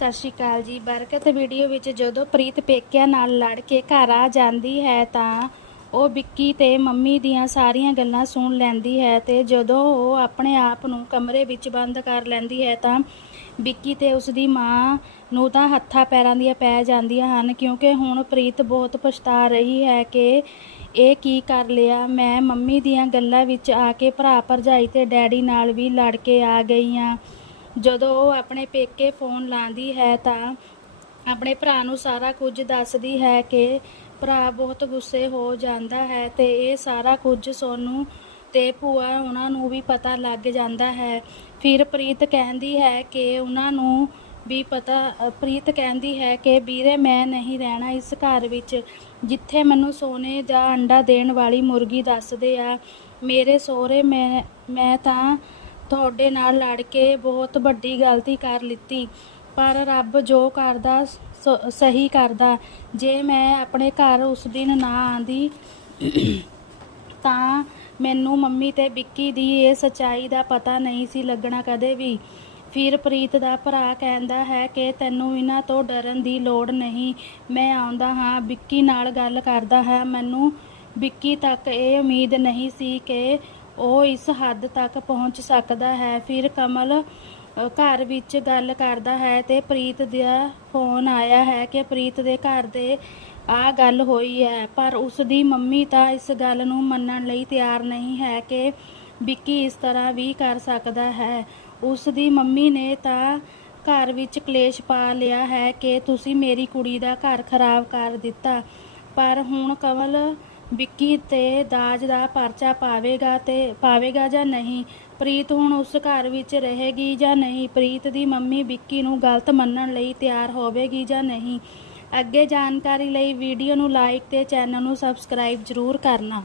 ਸਤਿ ਸ਼੍ਰੀ ਅਕਾਲ ਜੀ। ਬਰਕਤ ਵੀਡੀਓ ਵਿੱਚ ਜਦੋਂ ਪ੍ਰੀਤ ਪੇਕਿਆਂ ਨਾਲ ਲੜ ਕੇ ਘਰ ਆ ਜਾਂਦੀ ਹੈ ਤਾਂ ਉਹ ਵਿੱਕੀ ਤੇ ਮੰਮੀ ਦੀਆਂ ਸਾਰੀਆਂ ਗੱਲਾਂ ਸੁਣ ਲੈਂਦੀ ਹੈ ਤੇ ਜਦੋਂ ਉਹ ਆਪਣੇ ਆਪ ਨੂੰ ਕਮਰੇ ਵਿੱਚ ਬੰਦ ਕਰ ਲੈਂਦੀ ਹੈ ਤਾਂ ਵਿੱਕੀ ਤੇ ਉਸ ਦੀ ਮਾਂ ਨੂੰ ਤਾਂ ਹੱਥਾਂ ਪੈਰਾਂ ਦੀਆਂ ਪੈ ਜਾਂਦੀਆਂ ਹਨ, ਕਿਉਂਕਿ ਹੁਣ ਪ੍ਰੀਤ ਬਹੁਤ ਪਛਤਾ ਰਹੀ ਹੈ ਕਿ ਇਹ ਕੀ ਕਰ ਲਿਆ। ਮੈਂ ਮੰਮੀ ਦੀਆਂ ਗੱਲਾਂ ਵਿੱਚ ਆ ਕੇ ਭਰਾ ਭਰਜਾਈ ਤੇ ਡੈਡੀ ਨਾਲ ਵੀ ਲੜ ਕੇ ਆ ਗਈ ਹਾਂ। ਜਦੋਂ ਉਹ ਆਪਣੇ ਪੇਕੇ ਫੋਨ ਲਾਉਂਦੀ ਹੈ ਤਾਂ ਆਪਣੇ ਭਰਾ ਨੂੰ ਸਾਰਾ ਕੁਝ ਦੱਸਦੀ ਹੈ ਕਿ ਭਰਾ ਬਹੁਤ ਗੁੱਸੇ ਹੋ ਜਾਂਦਾ ਹੈ ਤੇ ਇਹ ਸਾਰਾ ਕੁਝ ਸੋਨੂੰ ਤੇ ਭੂਆ ਉਹਨਾਂ ਨੂੰ ਵੀ ਪਤਾ ਲੱਗ ਜਾਂਦਾ ਹੈ। ਫਿਰ ਪ੍ਰੀਤ ਕਹਿੰਦੀ ਹੈ ਕਿ ਉਹਨਾਂ ਨੂੰ ਵੀ ਪਤਾ, ਪ੍ਰੀਤ ਕਹਿੰਦੀ ਹੈ ਕਿ ਵੀਰੇ ਮੈਂ ਨਹੀਂ ਰਹਿਣਾ ਇਸ ਘਰ ਵਿੱਚ, ਜਿੱਥੇ ਮੈਨੂੰ ਸੋਨੇ ਦਾ ਅੰਡਾ ਦੇਣ ਵਾਲੀ ਮੁਰਗੀ ਦੱਸਦੇ ਆ। ਮੇਰੇ ਸਹੁਰੇ ਮੈਂ ਮੈਂ ਤਾਂ ਤੁਹਾਡੇ ਨਾਲ ਲੜ ਕੇ ਬਹੁਤ ਵੱਡੀ ਗਲਤੀ ਕਰ ਲਿੱਤੀ। ਪਰ ਰੱਬ ਜੋ ਕਰਦਾ, ਸ- ਸਹੀ ਕਰਦਾ। ਜੇ ਮੈਂ ਆਪਣੇ ਘਰ ਉਸ ਦਿਨ ਨਾ ਆਂਦੀ, ਤਾਂ ਮੈਨੂੰ ਮੰਮੀ ਤੇ ਵਿੱਕੀ ਦੀ ਇਹ ਸਚਾਈ ਦਾ ਪਤਾ ਨਹੀਂ ਸੀ ਲੱਗਣਾ ਕਦੇ ਵੀ। ਫਿਰ ਪ੍ਰੀਤ ਦਾ ਭਰਾ ਕਹਿੰਦਾ ਹੈ ਕਿ ਤੈਨੂੰ ਇਹਨਾਂ ਤੋਂ ਡਰਨ ਦੀ ਲੋੜ ਨਹੀਂ। ਮੈਂ ਆਉਂਦਾ ਹਾਂ, ਵਿੱਕੀ ਨਾਲ ਗੱਲ ਕਰਦਾ ਹੈ। ਮੈਨੂੰ ਵਿੱਕੀ ਤੱਕ ਇਹ ਉਮੀਦ ਨਹੀਂ ਸੀ ਕਿ ਉਹ ਇਸ ਹੱਦ ਤੱਕ ਪਹੁੰਚ ਸਕਦਾ ਹੈ। ਫਿਰ ਕਮਲ ਘਰ ਵਿੱਚ ਗੱਲ ਕਰਦਾ ਹੈ ਤੇ ਪ੍ਰੀਤ ਦਾ ਫੋਨ ਆਇਆ ਹੈ ਕਿ ਪ੍ਰੀਤ ਦੇ ਘਰ ਦੇ ਆ ਗੱਲ ਹੋਈ ਹੈ, ਪਰ ਉਸ ਦੀ ਮੰਮੀ ਤਾਂ ਇਸ ਗੱਲ ਨੂੰ ਮੰਨਣ ਲਈ ਤਿਆਰ ਨਹੀਂ ਹੈ ਕਿ ਵਿੱਕੀ ਇਸ ਤਰ੍ਹਾਂ ਵੀ ਕਰ ਸਕਦਾ ਹੈ। ਉਸ ਦੀ ਮੰਮੀ ਨੇ ਤਾਂ ਘਰ ਵਿੱਚ ਕਲੇਸ਼ ਪਾ ਲਿਆ ਹੈ ਕਿ ਤੁਸੀਂ ਮੇਰੀ ਕੁੜੀ ਦਾ ਘਰ ਖਰਾਬ ਕਰ ਦਿੱਤਾ। ਪਰ ਹੁਣ ਕਮਲ ਵਿੱਕੀ ਤੇ ਦਾਜ ਦਾ ਪਰਚਾ ਪਾਵੇਗਾ ਤੇ ਪਾਵੇਗਾ ਜਾਂ ਨਹੀਂ? ਪ੍ਰੀਤ ਹੁਣ ਉਸ ਘਰ ਵਿੱਚ ਰਹੇਗੀ ਜਾਂ ਨਹੀਂ? ਪ੍ਰੀਤ ਦੀ ਮੰਮੀ ਵਿੱਕੀ ਨੂੰ ਗਲਤ ਮੰਨਣ ਲਈ ਤਿਆਰ ਹੋਵੇਗੀ ਜਾਂ ਨਹੀਂ? ਅੱਗੇ ਜਾਣਕਾਰੀ ਲਈ ਵੀਡੀਓ ਨੂੰ ਲਾਈਕ ਤੇ ਚੈਨਲ ਨੂੰ ਸਬਸਕ੍ਰਾਈਬ ਜ਼ਰੂਰ ਕਰਨਾ।